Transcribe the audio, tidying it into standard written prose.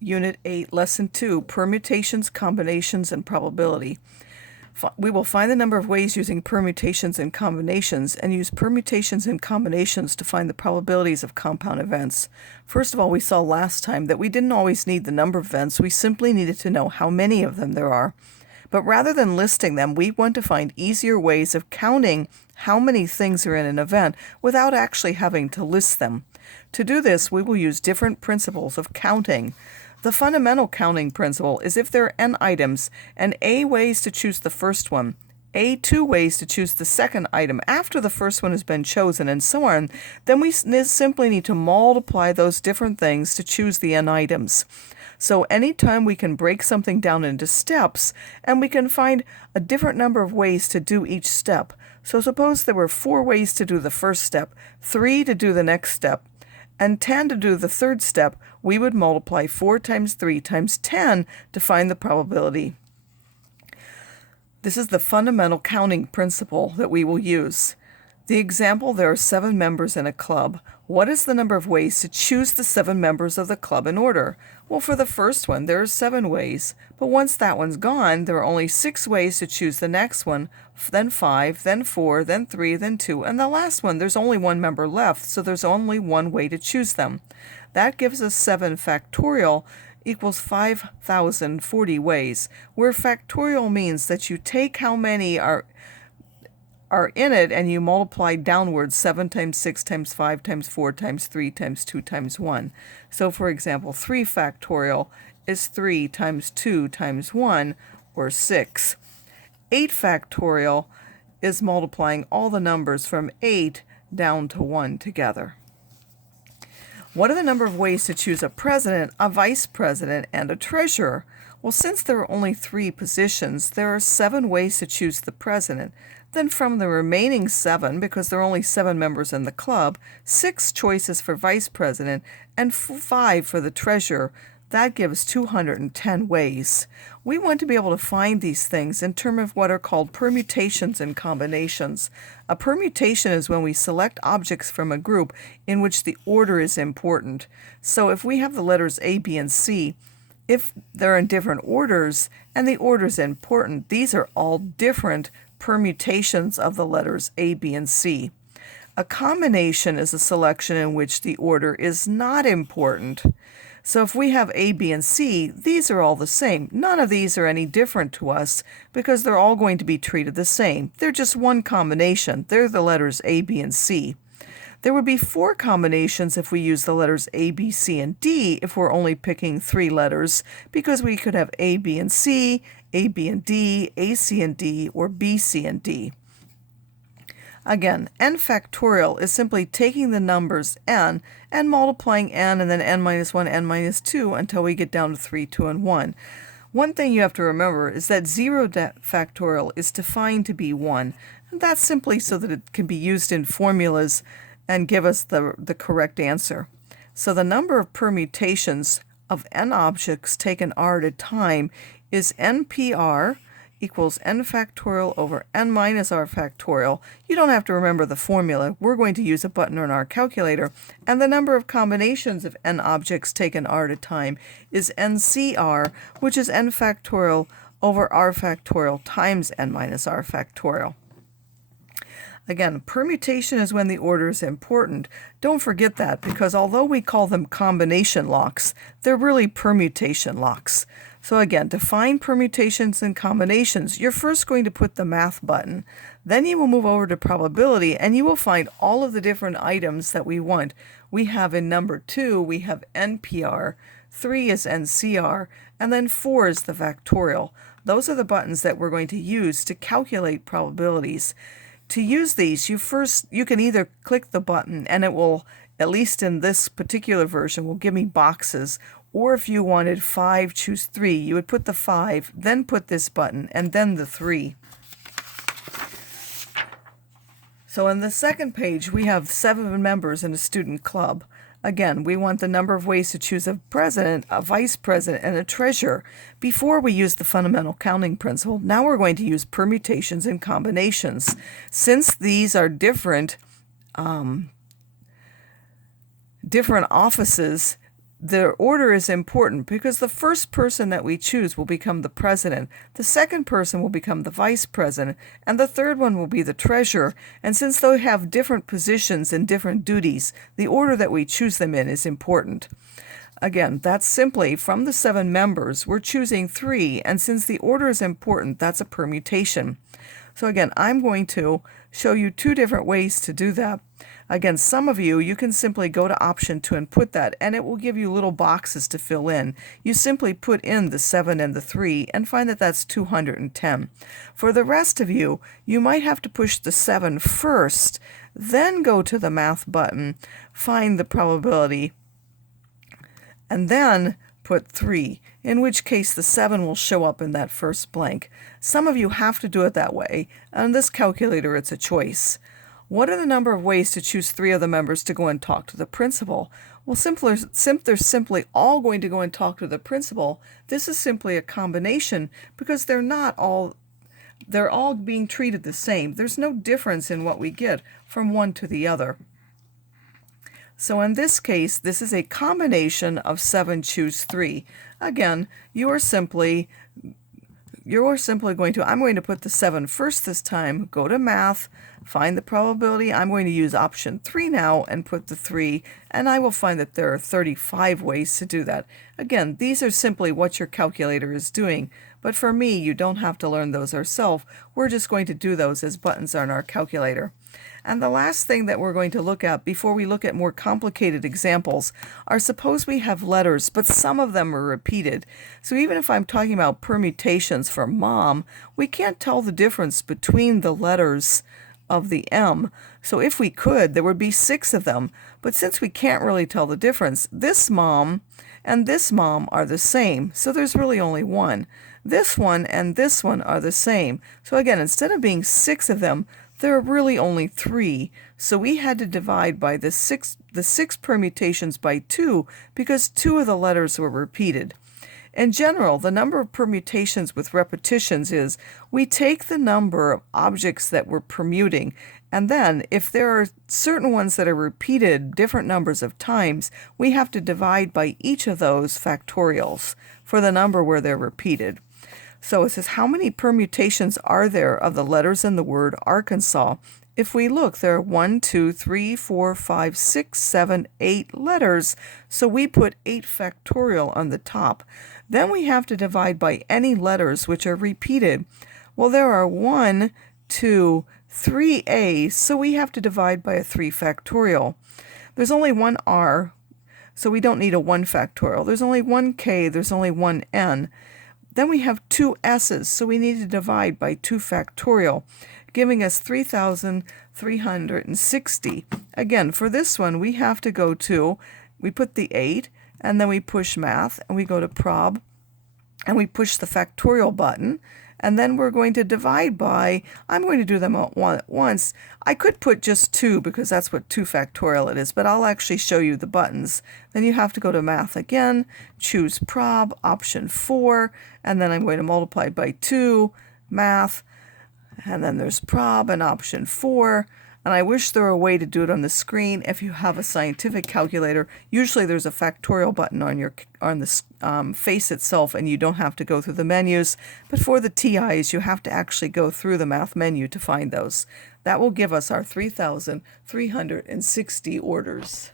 Unit 8, Lesson 2, Permutations, Combinations, and Probability. We will find the number of ways using permutations and combinations, and use permutations and combinations to find the probabilities of compound events. First of all, we saw last time that we didn't always need the number of events, we simply needed to know how many of them there are. But rather than listing them, we want to find easier ways of counting how many things are in an event without actually having to list them. To do this, we will use different principles of counting. The fundamental counting principle is if there are n items and a ways to choose the first one, a 2 ways to choose the second item after the first one has been chosen, and so on, then we simply need to multiply those different things to choose the n items. So anytime we can break something down into steps, and we can find a different number of ways to do each step. So suppose there were 4 ways to do the first step, 3 to do the next step, and 10 to do the third step, we would multiply 4 times 3 times 10 to find the probability. This is the fundamental counting principle that we will use. The example, there are 7 members in a club. What is the number of ways to choose the 7 members of the club in order? Well, for the first one, there are 7 ways. But once that one's gone, there are only 6 ways to choose the next one, then 5, then 4, then 3, then 2, and the last one, there's only 1 member left, so there's only 1 way to choose them. That gives us 7 factorial equals 5,040 ways, where factorial means that you take how many are in it and you multiply downwards 7 times 6 times 5 times 4 times 3 times 2 times 1. So for example, 3 factorial is 3 times 2 times 1, or 6. 8 factorial is multiplying all the numbers from 8 down to 1 together. What are the number of ways to choose a president, a vice president, and a treasurer? Well, since there are only 3 positions, there are 7 ways to choose the president. Then from the remaining 7, because there are only 7 members in the club, 6 choices for vice president and 5 for the treasurer. That gives 210 ways. We want to be able to find these things in terms of what are called permutations and combinations. A permutation is when we select objects from a group in which the order is important. So if we have the letters A, B, and C, if they're in different orders and the order is important, these are all different permutations of the letters A, B, and C. A combination is a selection in which the order is not important. So if we have A, B, and C, these are all the same. None of these are any different to us because they're all going to be treated the same. They're just one combination. They're the letters A, B, and C. There would be 4 combinations if we use the letters A, B, C, and D if we're only picking 3 letters, because we could have A, B, and C, A, B, and D, A, C, and D, or B, C, and D. Again, n factorial is simply taking the numbers n and multiplying n and then n minus 1, n minus 2 until we get down to 3, 2, and 1. One thing you have to remember is that 0 factorial is defined to be 1. And that's simply so that it can be used in formulas and give us the correct answer. So the number of permutations of n objects taken r at a time is npr equals n factorial over n minus r factorial. You don't have to remember the formula. We're going to use a button on our calculator. And the number of combinations of n objects taken r at a time is ncr, which is n factorial over r factorial times n minus r factorial. Again, permutation is when the order is important. Don't forget that, because although we call them combination locks, they're really permutation locks. So again, to find permutations and combinations, you're first going to put the math button. Then you will move over to probability, and you will find all of the different items that we want. We have in number 2, we have NPR, 3 is NCR, and then 4 is the factorial. Those are the buttons that we're going to use to calculate probabilities. To use these, you can either click the button and it will, at least in this particular version, will give me boxes. Or if you wanted 5, choose 3, you would put the 5, then put this button, and then the 3. So on the second page, we have 7 members in a student club. Again, we want the number of ways to choose a president, a vice president, and a treasurer. Before we use the fundamental counting principle, now we're going to use permutations and combinations. Since these are different offices, the order is important because the first person that we choose will become the president, the second person will become the vice president, and the third one will be the treasurer. And since they have different positions and different duties, the order that we choose them in is important. Again, that's simply from the 7 members, we're choosing 3, and since the order is important, that's a permutation. So again, I'm going to show you 2 different ways to do that. Again, some of you can simply go to option 2 and put that, and it will give you little boxes to fill in. You simply put in the 7 and the 3 and find that that's 210. For the rest of you, you might have to push the 7 first, then go to the math button, find the probability, and then put 3, in which case the 7 will show up in that first blank. Some of you have to do it that way. On this calculator, it's a choice. What are the number of ways to choose 3 of the members to go and talk to the principal? Well, they're simply all going to go and talk to the principal. This is simply a combination because they're all being treated the same. There's no difference in what we get from one to the other. So in this case, this is a combination of 7 choose 3. Again, I'm going to put the 7 first this time, go to math, find the probability. I'm going to use option 3 now and put the 3, and I will find that there are 35 ways to do that. Again, these are simply what your calculator is doing, but for me, you don't have to learn those ourselves. We're just going to do those as buttons on our calculator. And the last thing that we're going to look at before we look at more complicated examples are, suppose we have letters, but some of them are repeated. So even if I'm talking about permutations for mom, we can't tell the difference between the letters of the M. So if we could, there would be 6 of them. But since we can't really tell the difference, this mom and this mom are the same. So there's really only 1. This one and this one are the same. So again, instead of being 6 of them, there are really only 3, so we had to divide by the six permutations by 2 because 2 of the letters were repeated. In general, the number of permutations with repetitions is we take the number of objects that we're permuting, and then if there are certain ones that are repeated different numbers of times, we have to divide by each of those factorials for the number where they're repeated. So it says, how many permutations are there of the letters in the word Arkansas? If we look, there are 1, 2, 3, 4, 5, 6, 7, 8 letters. So we put 8 factorial on the top. Then we have to divide by any letters which are repeated. Well, there are 1, 2, 3 A's, so we have to divide by a 3 factorial. There's only 1 R, so we don't need a 1 factorial. There's only 1 K, there's only 1 N. Then we have 2 S's, so we need to divide by 2 factorial, giving us 3,360. Again, for this one, we have to go to, we put the 8, and then we push math, and we go to prob, and we push the factorial button, and then we're going to divide by, I'm going to do them all at once. I could put just 2 because that's what 2 factorial it is, but I'll actually show you the buttons. Then you have to go to math again, choose prob, option 4, and then I'm going to multiply by 2, math, and then there's prob and option 4. And I wish there were a way to do it on the screen. If you have a scientific calculator, usually there's a factorial button on the face itself, and you don't have to go through the menus. But for the TIs, you have to actually go through the math menu to find those. That will give us our 3,360 orders.